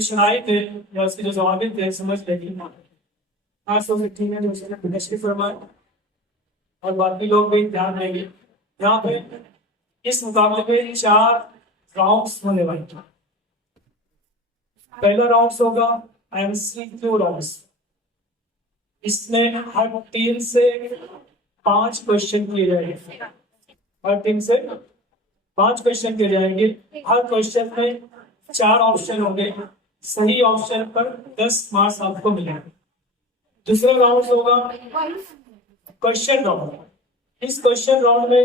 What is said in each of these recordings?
कुछ आए थे या उसके जो जवाब थे समझ लेगी। आज तो ठीक है, जो तशरीफ फरमाए और बाकी लोग भी ध्यान देंगे। यहाँ पे इस मुकाबले में 4 राउंड्स होने वाले हैं। पहला राउंड होगा MCQ राउंड्स। इसमें हर टीम से 5 क्वेश्चन किए जाएंगे। हर टीम से 5 क्वेश्चन किए जाएंगे। हर क्वेश्चन में 4 ऑप्शन होंगे। सही ऑप्शन पर 10 मार्क्स आपको मिलेंगे। दूसरा राउंड होगा क्वेश्चन राउंड। इस क्वेश्चन राउंड में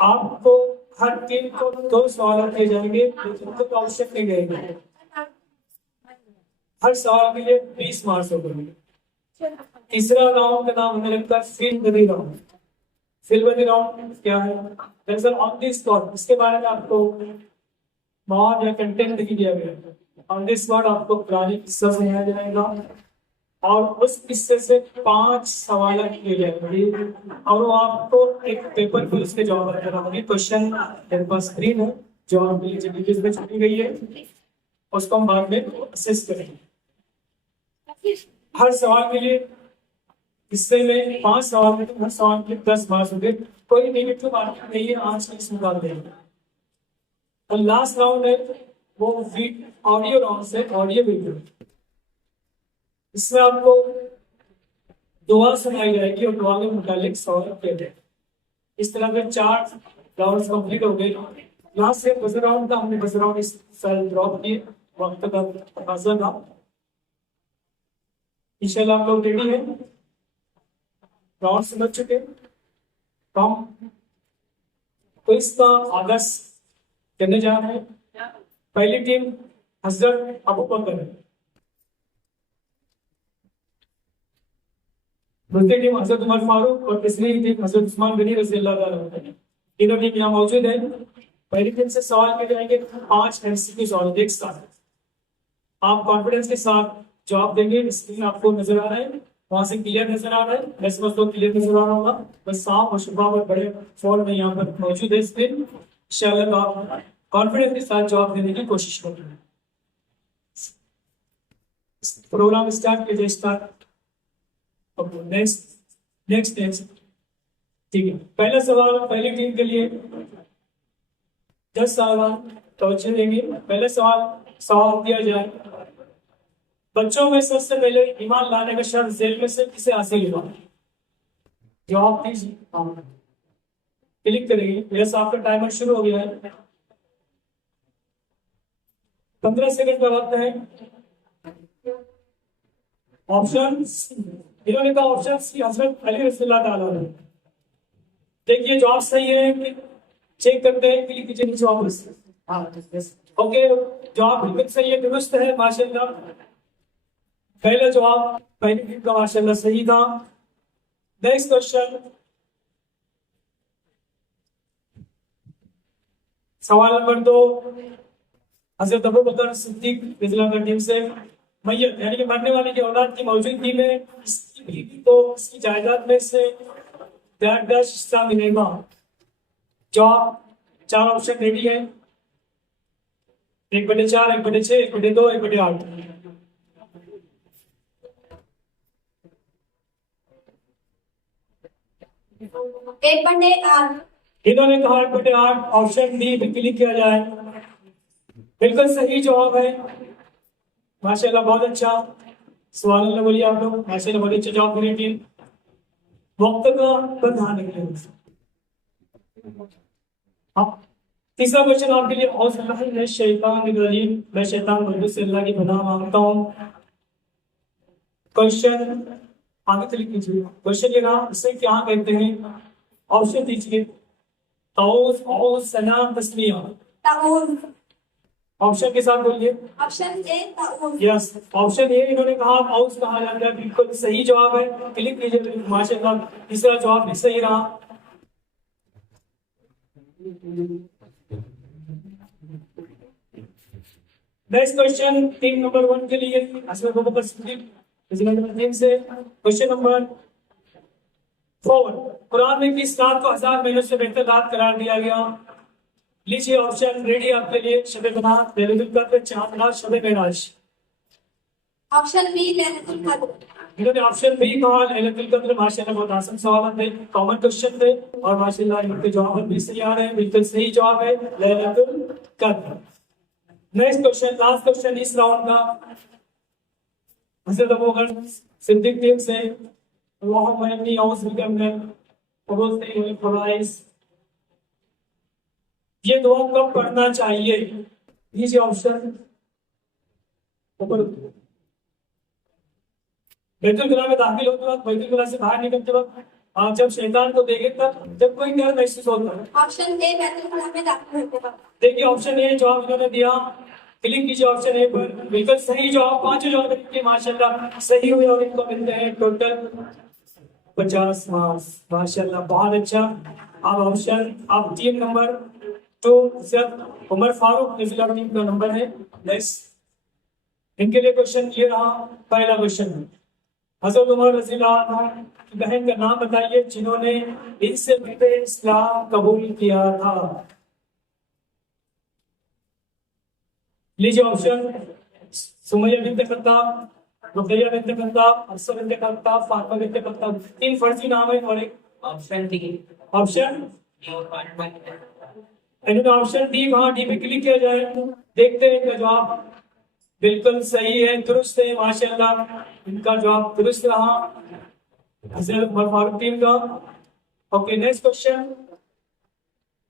आपको हर टीम को 2 सवाल दिए जाएंगे, तो ऑप्शन नहीं देंगे। हर सवाल के लिए 20 मार्क्स होंगे। तीसरा राउंड का नाम हमें लगता है फील्ड वर्दी राउंड। फील्ड वर्दी राउंड क्या है? दरअसल ऑन दी स्पॉट, इसके बारे में आपको मौज या कंटेंट नहीं दिया गया। ऑन दी स्पॉट आपको पुरानी किस्सा सुनाया जाएगा और उस किस्से से 5 सवाल किए जाएंगे और वो आपको एक पेपर पर उसके जवाब देना होंगे। क्वेश्चन मेरे पास स्क्रीन है जो आपके लिए में छुपी गई है, उसको हम बाद में असेस करेंगे। हर सवाल के लिए हिस्से में 5 सवाल में, तो हर सवाल के 10 मार्क्स होंगे। कोई नेगेटिव मार्किंग नहीं है आज के इस मुकाबले में। और लास्ट राउंड है वो ऑडियो राउंड से ऑडियो वीडियो। इसमें आपको दुआ सुनाई जाएगी और दुआ के मुतालिक सवाल किए जाएंगे। इस तरह के 4 राउंड कंप्लीट हो गए। लास्ट से बजर राउंड का हमने बजर राउंड इस साल ड्रॉप किए, वक्त का तकाज़ा था। इंशाल्लाह आप लोग रेडी हैं, राउंड समझ चुके। हम क्विज का आगाज करने जा रहे हैं। पहली टीम हजरत अबू बकर है, दूसरी टीम हजरत उमर फारूक और तीसरी टीम हजरत उस्मान गनी रज़ी अल्लाह ताला अन्हु। तीनों टीम यहाँ मौजूद है। पहली टीम से सवाल किए जाएंगे 5 MCQ सवाल एक साथ। आप कॉन्फिडेंस के साथ जवाब देंगे। स्क्रीन आपको नजर आ रहा है, वहां से क्लियर नजर आ रहा है, बस तो क्लियर नजर आ रहा होगा। बस साफ और शफाफ और बड़े फॉर्म में यहाँ पर मौजूद है स्क्रीन। इंशाल्लाह आप कॉन्फिडेंस के साथ जवाब देने की कोशिश करेंगे। प्रोग्राम स्टार्ट कीजिए। स्टार्ट नेक्स्ट ठीक है। पहला सवाल पहली टीम के लिए 10 सवाल तवज्जो देंगे। पहले सवाल दिया जाए, बच्चों में सबसे पहले ईमान लाने का शर्त जेल में से किसे हासिल हुआ? जवाब दीजिए। क्लिक करेंगे। यस, आपका टाइमर शुरू हो गया है। 15 सेकंड का वक्त है। ऑप्शन इन्होंने कहा ऑप्शन सी हजरत अली रज़ियल्लाहु ताला अन्हु। देखिए जवाब सही है कि चेक करते हैं। क्लिक कीजिए नीचे वापस। हाँ ओके, जवाब बिल्कुल सही है, दुरुस्त है माशाल्लाह। पहला जवाब पहली टीम का माशाल्लाह सही था। नेक्स्ट क्वेश्चन, सवाल नंबर 2 हजरत अबू बकर सिद्दीक रज़ियल्लाहु अन्हु टीम से मैयत यानी कि मरने वाले की औलाद की मौजूदगी में इसकी बीवी को इसकी जायदाद में से डैश हिस्सा मिलेगा। जवाब 4 ऑप्शन रेडी है। 1/4, 1/6, 1/2, 1/8। 1/8। इन्होंने कहा 1/8। ऑप्शन डी पे क्लिक किया जाए। बिल्कुल सही जवाब है माशाल्लाह, बहुत अच्छा। सवाल ने बोलिए आप लोग माशाल्लाह, बहुत अच्छा जवाब दे टीम। वक्त का ध्यान रखिए। तीसरा क्वेश्चन आपके लिए, मैं शैतान बंदू से अल्लाह की पनाह मांगता हूँ। क्वेश्चन आगे क्लिक कीजिए। क्वेश्चन ये रहा, इसे क्या कहते हैं? ऑप्शन दीजिए। ताऊज़, औज़, सनाम, तस्मिया। ताऊज़। ऑप्शन के साथ बोलिए। ऑप्शन ए ताऊज़। यस, ऑप्शन ए इन्होंने कहा औज़ कहा जाता है, बिल्कुल सही जवाब है। क्लिक कीजिए माशाल्लाह, तीसरा जवाब भी सही रहा। नेक्स्ट क्वेश्चन टीम नंबर 1 के लिए हजरत अबू बकर सिद्दीक से क्वेश्चन नंबर 4। कुरान में किस रात को 1000 महीनों से बेहतर रात करार दिया गया? लीजिए ऑप्शन रेडी आपके लिए। शब बरात, लैलतुल कद्र, चांद रात, शब मेराज। ऑप्शन बी लैलतुल कद्र। इन्होंने ऑप्शन बी कहा लैलतुल कद्र। माशाल्लाह बहुत आसान सवाल थे, कॉमन क्वेश्चन थे और माशाल्लाह इनके जवाब भी सही आ रहे हैं। बिल्कुल सही जवाब है लैलतुल कद्र। नेक्स्ट क्वेश्चन, लास्ट क्वेश्चन इस राउंड का। हजरत अबू बकर सिद्दीक टीम से अल्लाहुम्मा इन्नी औज़ु बिका मिनल खुबूसी वल खबाइस, ये दुआ कब पढ़ना चाहिए? लीजिए ऑप्शन ऊपर। बैतुल खुला में दाखिल होते वक्त, बैतुल खुला से बाहर निकलते वक्त, आप जब शैतान को देखे तब जब कोई डर महसूस होता है। ऑप्शन ए बैतुल खुला में दाखिल होते वक्त। देखिए ऑप्शन ए जवाब इन्होंने दिया, क्लिक कीजिए ऑप्शन ए पर। बिल्कुल सही जवाब, पांचों जवाब इनके माशाल्लाह सही हुए और इनको मिलते हैं टोटल 50 मार्क्स। माशाल्लाह बहुत अच्छा। अब ऑप्शन, अब टीम नंबर 2 सिर्फ उमर फारूक निफिला टीम का नंबर है। नेक्स्ट इनके लिए क्वेश्चन ये रहा। पहला क्वेश्चन, हजरत उमर रज़ियल्लाहु अन्हु की बहन का नाम बताइए जिन्होंने इससे पहले इस्लाम कबूल किया था। लीजिए option, Sumaiya bint Khattab, Ruqaiya bint Khattab, Hafsa bint Khattab, Fatima bint Khattab. 3 फर्जी नाम है और एक ऑप्शन डी। ऑप्शन इन्होंने ऑप्शन डी, वहां डी पे क्लिक किया जाए। देखते हैं इनका जवाब बिल्कुल सही है, दुरुस्त है माशाल्लाह। इनका जवाब दुरुस्त रहा हजरत उमर फारूक टीम का। ओके नेक्स्ट क्वेश्चन,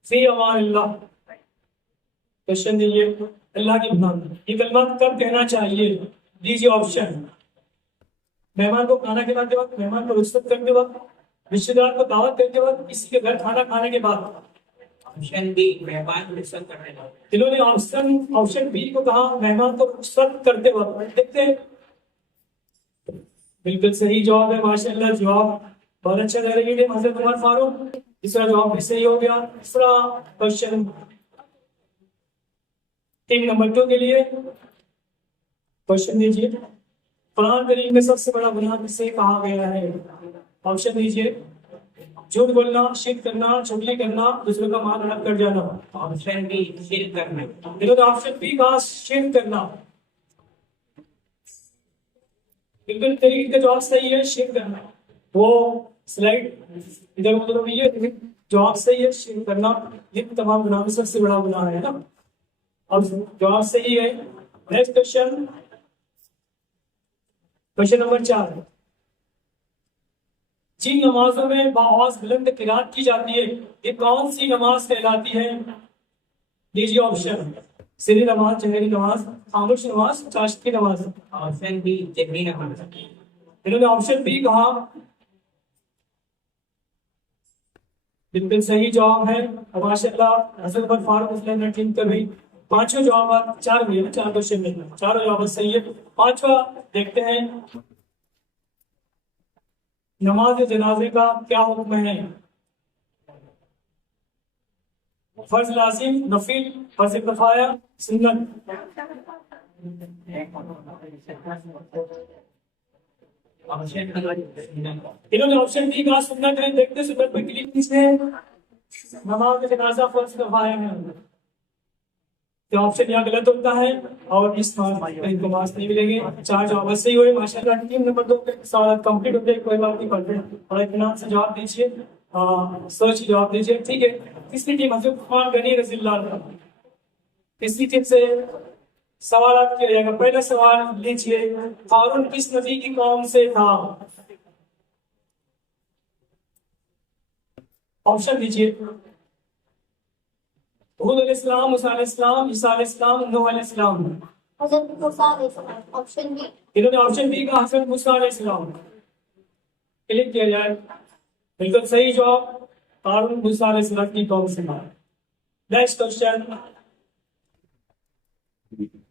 फी अमानिल्लाह। क्वेश्चन दीजिए, अल्लाह की पनाह ये कलमा कब कहना चाहिए? लीजिए ऑप्शन, मेहमान को खाना खिलाते वक्त, मेहमान को रुखसत करते वक्त, रिश्तेदार को दावत करते वक्त, किसी के घर खाना खाने के बाद। ऑप्शन बी मेहमान को रुखसत करने वक्त। इन्होंने ऑप्शन बी को कहा मेहमान को रुखसत करते वक्त। देखते हैं, बिल्कुल सही जवाब है माशाल्लाह। जवाब बहुत अच्छा दे रही है हजरत उमर फारूक। तीसरा जवाब भी सही हो गया। तीसरा क्वेश्चन टीम नंबर 2 के लिए क्वेश्चन दीजिए, कुरान करीम में सबसे बड़ा गुनाह किसे कहा गया है? ऑप्शन दीजिए, झूठ बोलना, शिर्क करना, चुगली करना, दूसरों का माल हड़प कर जाना। ऑप्शन बी शिर्क करना। इन्होंने ऑप्शन बी कहा शिर्क करना। बिल्कुल तरीके का जवाब सही है, शिर्क करना। वो स्लाइड इधर उधर हुई है, जवाब सही है शिर्क करना। ये तमाम गुनाह में सबसे बड़ा गुनाह है ना। अब जवाब सही है। नेक्स्ट क्वेश्चन, क्वेश्चन नंबर 4, जिन नमाजों में बाआवाज़ बुलंद किरात की जाती है ये कौन सी नमाज कहलाती है? लीजिए ऑप्शन, सिरी नमाज, जहरी नमाज, खामोश नमाज, चाशत की नमाज। ऑप्शन बी जहरी नमाज। इन्होंने ऑप्शन बी कहा, बिल्कुल सही जवाब है माशाल्लाह। हजरत उमर फारूक मुस्लिम टीम का भी पांचों जवाब, 4 हुए ना, 4 क्वेश्चन में चारों जवाब सही है। पांचवा देखते हैं, नमाज जनाजे का क्या हुक्म है? फर्ज लाजिम, नफिल, फर्ज किफाया, सुन्नत। इन्होंने ऑप्शन डी कहा सुन्नत है। देखते सुन्नत पर क्लिक कीजिए। नमाज जनाजा फर्ज किफाया है, तो ऑप्शन यहाँ गलत होता है और इस इनको मार्क्स नहीं मिलेंगे। 4 जवाब सही हुए माशाल्लाह। टीम नंबर 2 के सवाल कंप्लीट हो गए, कोई बात नहीं, कॉन्फिडेंट और इत्मीनान से जवाब दीजिए, सोच जवाब दीजिए, ठीक है। तीसरी टीम हजरत उस्मान गनी रज़ियल्लाहु अन्हु, तीसरी टीम से सवाल किया जाएगा। पहला सवाल लीजिए, हारून किस नबी की कौम से था? ऑप्शन दीजिए, हूद अलैहिस्सलाम, मूसा अलैहिस्सलाम, ईसा अलैहिस्सलाम, नूह अलैहिस्सलाम। हज़रत मूसा अलैहिस्सलाम। Option B. इन्होंने ऑप्शन बी का हज़रत मूसा अलैहिस्सलाम। क्लिक किया जाए। बिल्कुल सही जवाब, हारून मूसा अलैहिस्सलाम की कौम से था। नेक्स्ट क्वेश्चन,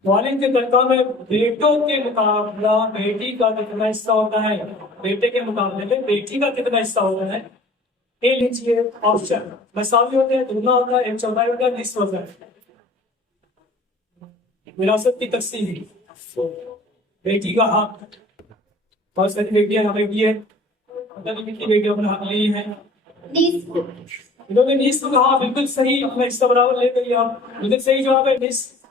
वालिद के तरीका में बेटों के मुकाबला बेटी का कितना हिस्सा होता है? बेटे के मुकाबले में बेटी का कितना हिस्सा होता है? ये लीजिए ऑप्शन, मसावी होते हैं, दुगना होता है, 1/4 होता है, 20 होता है। विरासत की तकसीम, बेटी का हक, बहुत सारी बेटियां हमें की है, पता नहीं कितनी बेटियां अपना हक ली है। इन्होंने नीस तो कहा, बिल्कुल सही, अपना हिस्सा बराबर ले गई आप, बिल्कुल सही जवाब है नीस।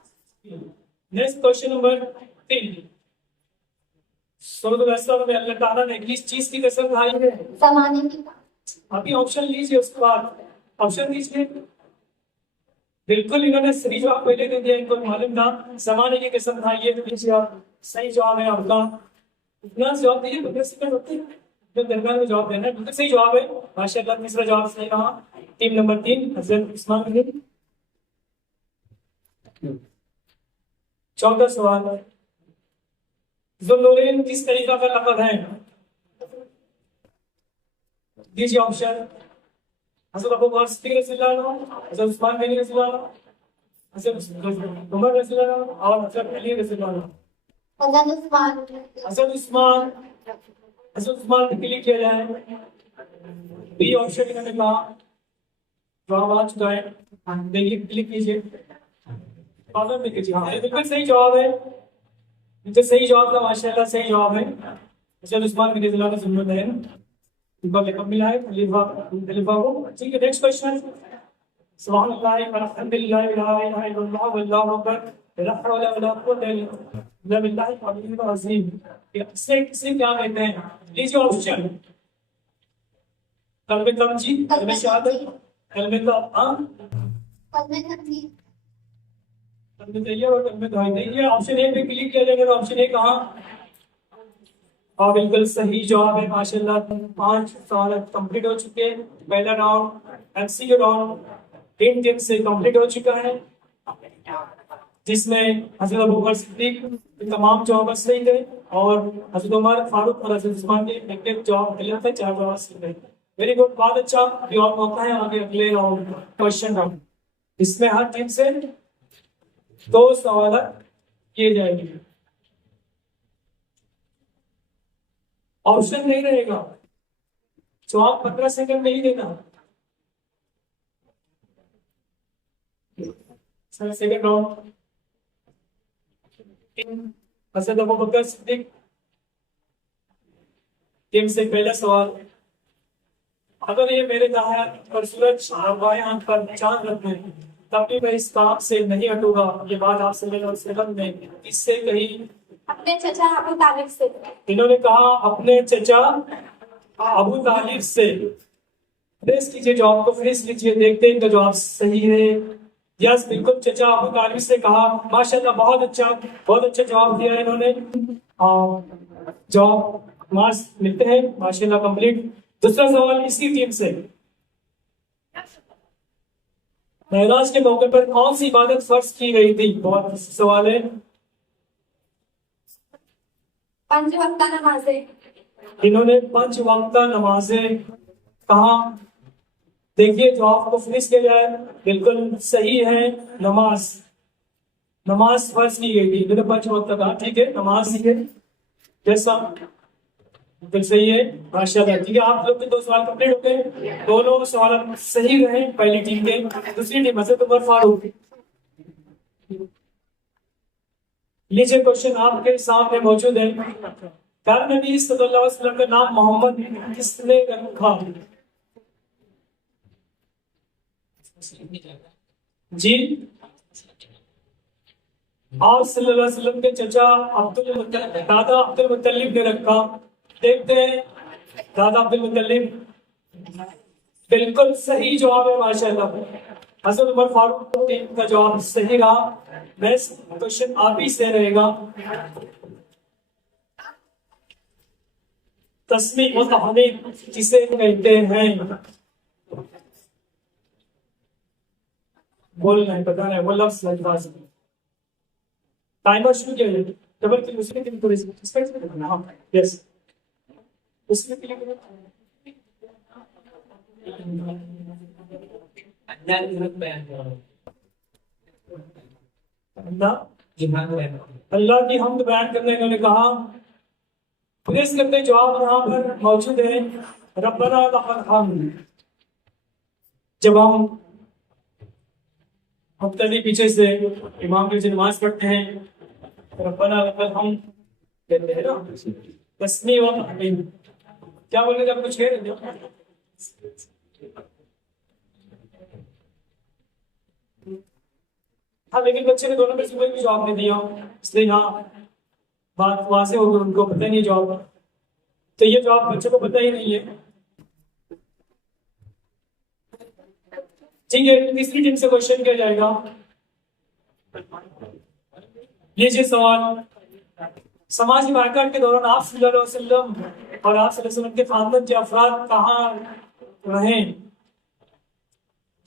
Next question number 3। सूरह अल-असर में अल्लाह ताला ने किस चीज की कसम खाई है? जमाने की। अभी ऑप्शन लीजिए, उसके बाद ऑप्शन दीजिए। बिल्कुल इन्होंने सही जवाब पहले दे दिया, इनको मालूम था जमाने की कसम खाई है, तो लीजिए आप, सही जवाब है आपका। इतना जवाब दीजिए, 15 सेकंड होते हैं जब दरमियान में जवाब देना है। बिल्कुल सही जवाब है, माशाल्लाह। तीसरा जवाब सही रहा। टीम नंबर 3 हजरत उस्मान गनी। चौथा सवाल, जुल्लुलैन किस तरीका का लक़ब है? दीजिए ऑप्शन। हजरत अबू बकर सिद्दीक़ रज़ियल्लाहु अन्हु, हजरत उस्मान गनी रज़ियल्लाहु अन्हु, हजरत उमर रज़ियल्लाहु अन्हु और हजरत अली रज़ियल्लाहु अन्हु। हज़रत उस्मान। हजरत उस्मान, हजरत उस्मान को क्लिक किया जाए। बी ऑप्शन इन्होंने कहा, जवाब आ चुका है, देखिए क्लिक कीजिए। पागल में कीजिए, हाँ बिल्कुल सही जवाब है, बिल्कुल सही जवाब था, माशाल्लाह सही जवाब है। हजरत उस्मान बिन रज़ियल्लाहु अन्हु सुन्नत है, इनको लेकर मिला है खलीफा को। ठीक है, नेक्स्ट क्वेश्चन। सुभानअल्लाह वल्हम्दुलिल्लाह ला इलाहा इल्लल्लाह वल्लाहु अकबर ला हौला वला कुव्वता इल्ला बिल्लाहिल अलीय्यिल अज़ीम। इसे क्या कहते हैं? लीजिए ऑप्शन। कलमे तमजी, कलमे शहादत, कलमे तैयब और कलमे तौहीद। देखिए ऑप्शन ए पे क्लिक किया जाएगा तो ऑप्शन ए कहाँ? और बिल्कुल सही जवाब है, माशाल्लाह। 5 सवाल कंप्लीट हो चुके हैं। पहला राउंड एमसीक्यू राउंड 3 टीम से कंप्लीट हो चुका है, जिसमें हजरत अबू बकर सिद्दीक तमाम जवाब सही थे और हजरत उमर फारूक और हजरत उस्मान के एक जवाब गलत थे, 4 जवाब सही थे। वेरी गुड, बहुत अच्छा। अभी और मौका है आगे अगले राउंड, क्वेश्चन राउंड, इसमें हर टीम से 2 सवाल किए जाएंगे। ऑप्शन नहीं रहेगा, जवाब 15 सेकंड में ही देना। सेकंड राउंड, हजरत अबू बकर सिद्दीक टीम से पहला सवाल। अगर ये मेरे दाहिने पर सूरज और बाएं आंख पर चांद रख दें, तब भी मैं इस काम से नहीं हटूंगा। ये बात आपसे में इससे कहीं अपने चचा अबू तालिब से। इन्होंने कहा अपने चचा अबू तालिब से। फिनिश कीजिए जवाब को, फिनिश लीजिए, देखते हैं इनका जवाब सही है। यस, बिल्कुल चचा अबू तालिब से कहा। माशाल्लाह, बहुत अच्छा जवाब दिया है इन्होंने। जवाब मार्क्स मिलते हैं, माशाल्लाह कंप्लीट। दूसरा सवाल इसी टीम से। मेराज के मौके पर कौन सी इबादत फर्ज की गई थी? बहुत सवाल है। 5 वक्त नमाजें। इन्होंने 5 वक्त नमाजें कहा। देखिए जवाब को फिनिश किया जाए, बिल्कुल सही है। नमाज फर्ज की गई थी, इन्होंने 5 वक्त कहा। ठीक है, नमाज है जैसा बिल्कुल सही है, माशाल्लाह। ठीक है, आप लोग के 2 सवाल कंप्लीट हो गए। दोनों सवाल सही रहे पहली टीम के। दूसरी टीम हजरत उमर फारूक। लीजिए क्वेश्चन आपके सामने मौजूद है। प्यारे नबी सल्लल्लाहु अलैहि वसल्लम का नाम मोहम्मद किसने रखा? जी, आप सल्लल्लाहु अलैहि वसल्लम के चचा दादा अब्दुल मुत्तलिब ने रखा। देखते हैं, दादा अब्दुल मुत्तलिब बिल्कुल सही जवाब है, माशाल्लाह। हजरत उमर फारूक का जवाब सही रहा। नेक्स्ट क्वेश्चन आप ही से रहेगा। तस्मीह व तहनीक किसे कहते हैं? बोलना है, बताना है, वो लफ्ज़ अल्फाज। टाइमर शुरू किया जाए, डबल क्लिक उसके क्लिक करें, इस पे करना। हां यस, उसमें क्लिक करें। अल्लाह की हक बयान करो। अल्लाह की हमद बयान करने इन्होंने कहा। पुलिस करते जवाब यहाँ पर मौजूद है, रब्बना लकल हम्द। जब हम मुक्तदी पीछे से इमाम के नमाज पढ़ते हैं, रब्बना लकल हम्द कहते हैं ना, तस्मीह व तहमीद। क्या बोल रहे थे आप? कुछ कह रहे थे? हाँ, लेकिन बच्चे ने दोनों में से कोई भी जवाब नहीं दिया, इसलिए यहाँ बात वहां से होगी, उनको पता ही नहीं जवाब। तो ये जवाब बच्चों को पता ही नहीं है। ठीक है, तीसरी टीम से क्वेश्चन किया जाएगा। लीजिए सवाल, समाज वाक़यात के दौरान आप सल्लल्लाहु अलैहि वसल्लम और आप सल्लल्लाहु अलैहि वसल्लम के खानदान के अफराद कहाँ रहे?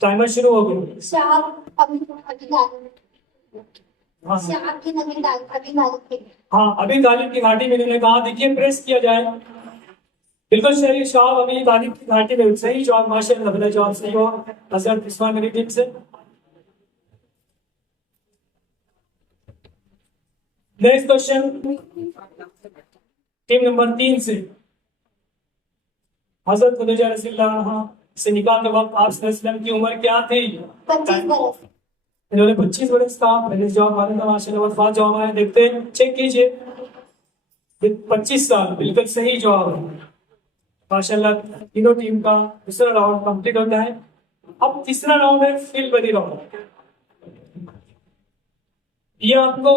टाइमर शुरू हो गया। शाह अभी तालिब, हाँ शाह की नबी तालिब, अभी तालिब के। हाँ, अभी तालिब की घाटी में इन्होंने कहा, देखिए प्रेस किया जाए। बिल्कुल सही, शाह अभी तालिब की घाटी में। सही जवाब, माशाअल्लाह, बड़ा जवाब सही हो। हजरत इस्माइल मेरी टीम से। नेक्स्ट क्वेश्चन टीम नंबर 3 से। हजरत खुदीजा रज़ियल्लाहु अन्हा से निकाह के वक्त आप सल्लल्लाहु अलैहि वसल्लम की उम्र क्या थी? 25 बरस। इन्होंने 25 बरस का पहले जवाब माना था, माशाल्लाह। वफात जवाब आया, देखते हैं, चेक कीजिए। 25 साल बिल्कुल सही जवाब है, माशाल्लाह। तीनों टीम का दूसरा राउंड कंप्लीट होता है। अब तीसरा राउंड है फिल बदी राउंड। ये आपको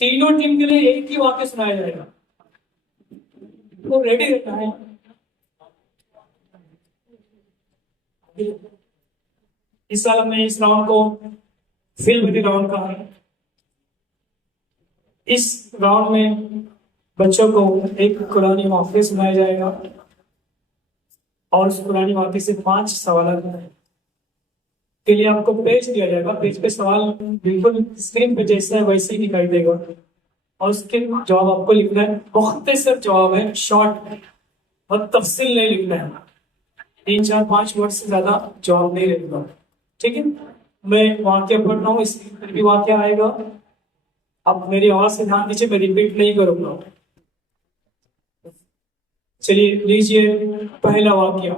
तीनों टीम के लिए एक ही वाक्य सुनाया जाएगा, तो रेडी रहना है। इस साल हमने इस राउंड को फिल बदी राउंड कहा है। इस राउंड में बच्चों को एक कुरानी वाक्य सुनाया जाएगा और उस कुरानी वाक्य से 5 सवाल के लिए आपको पेज दिया जाएगा। पेज पे सवाल बिल्कुल स्क्रीन पे जैसा है वैसे ही दिखाई देगा और उसके जवाब आपको लिखना है। बहुत से जवाब है, शॉर्ट और तफसील नहीं लिखना है। 3, 4, 5 वर्ड से ज्यादा जवाब नहीं लिखना, ठीक है। मैं वाक्य पढ़ रहा हूँ, इसमें भी वाक्य आएगा। अब मेरी आवाज से ध्यान दीजिए, मैं रिपीट नहीं करूंगा। चलिए लीजिए पहला वाक्य।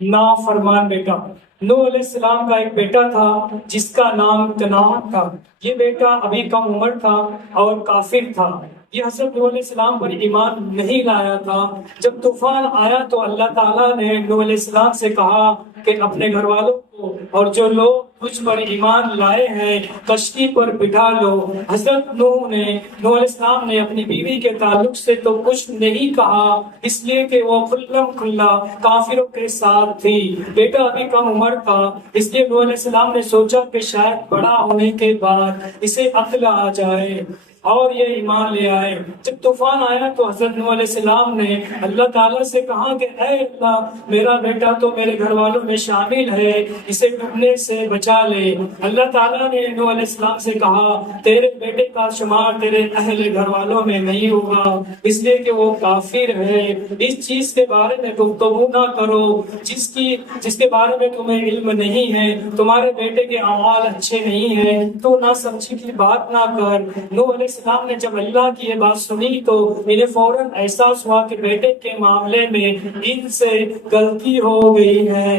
ना फरमान बेटा। नूह अलैहिस्सलाम का एक बेटा था जिसका नाम कनान था। ये बेटा अभी कम उम्र था और काफिर था। ये हजरत नूह अलैहिस्सलाम पर ईमान नहीं लाया था। जब तूफान आया तो अल्लाह ताला ने नूह अलैहिस्सलाम से कहा कि अपने घर वालों को और जो लोग तुझ पर ईमान लाए हैं कश्ती पर बिठा लो। हजरत नूह अलैहिस्सलाम ने अपनी बीवी के ताल्लुक से तो कुछ नहीं कहा, इसलिए कि वो खुल्लम खुल्ला काफिरों के साथ थी। बेटा अभी कम उम्र था, इसलिए नूह अलैहिस्सलाम ने सोचा कि शायद बड़ा होने के बाद इसे अक्ल आ जाए और ये ईमान ले आए। जब तूफान आया तो हजरत नूह अलैहिस्सलाम ने अल्लाह ताला से कहा कि ऐ अल्लाह, मेरा बेटा तो मेरे घर वालों में शामिल है, इसे डूबने से बचा ले। अल्लाह ताला ने नूह अलैहिस्सलाम से कहा, तेरे बेटे का शुमार तेरे अहले घर वालों में नहीं होगा, इसलिए कि वो काफिर है। इस चीज के बारे में गुफ्तगू ना करो जिसके बारे में तुम्हें इल्म नहीं है। तुम्हारे बेटे के अमाल अच्छे नहीं है, तो ना समझी की बात ना कर। नूह अलैहिस्सलाम ने जब अल्लाह की ये बात सुनी तो इन्हें फौरन एहसास हुआ कि बेटे के मामले में इनसे गलती हो गई है।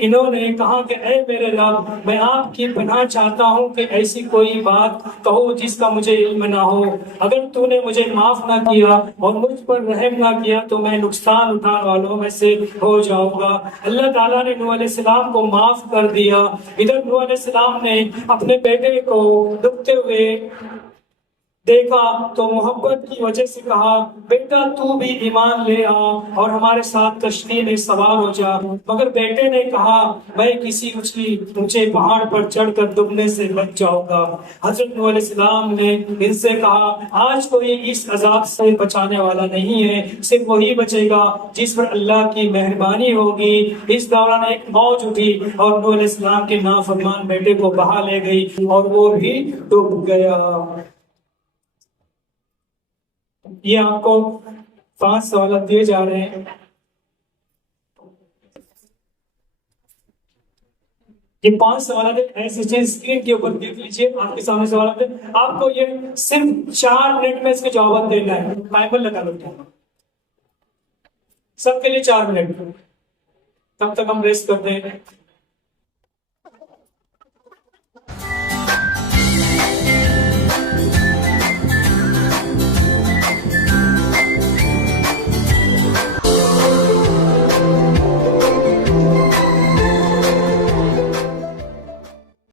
इन्होंने कहा कि ऐ मेरे रब, मैं आपकी पनाह चाहता हूँ कि ऐसी कोई बात कहो जिसका मुझे इल्म ना हो। अगर तूने मुझे माफ ना किया और मुझ पर रहम ना किया तो मैं नुकसान उठाने वालों में से हो जाऊंगा। अल्लाह ताला ने नूह अलैहिस्सलाम को माफ कर दिया। इधर नूह अलैहिस्सलाम ने अपने बेटे को डूबते हुए देखा तो मोहब्बत की वजह से कहा, बेटा तू भी ईमान ले आ और हमारे साथ कश्ती में सवार हो जा। मगर बेटे ने कहा, मैं किसी ऊंचे पहाड़ पर चढ़कर डूबने से बच जाऊंगा। हजरत नूह अलैहिस्सलाम ने इनसे कहा, आज कोई इस अजाब से बचाने वाला नहीं है, सिर्फ वही बचेगा जिस पर अल्लाह की मेहरबानी होगी। इस दौरान एक मौज उठी और नूह अलैहिस्सलाम के नाफरमान बेटे को बहा ले गई और वो भी डूब गया। ये आपको 5 सवाल दिए जा रहे हैं। ये 5 सवाल ऐसे चीज स्क्रीन के ऊपर देख लीजिए, आपके सामने सवाल है। आपको ये सिर्फ 4 मिनट में इसके जवाब देना है। टाइमर लगा लो, सबके लिए 4 मिनट, तब तक हम रेस्ट करते हैं।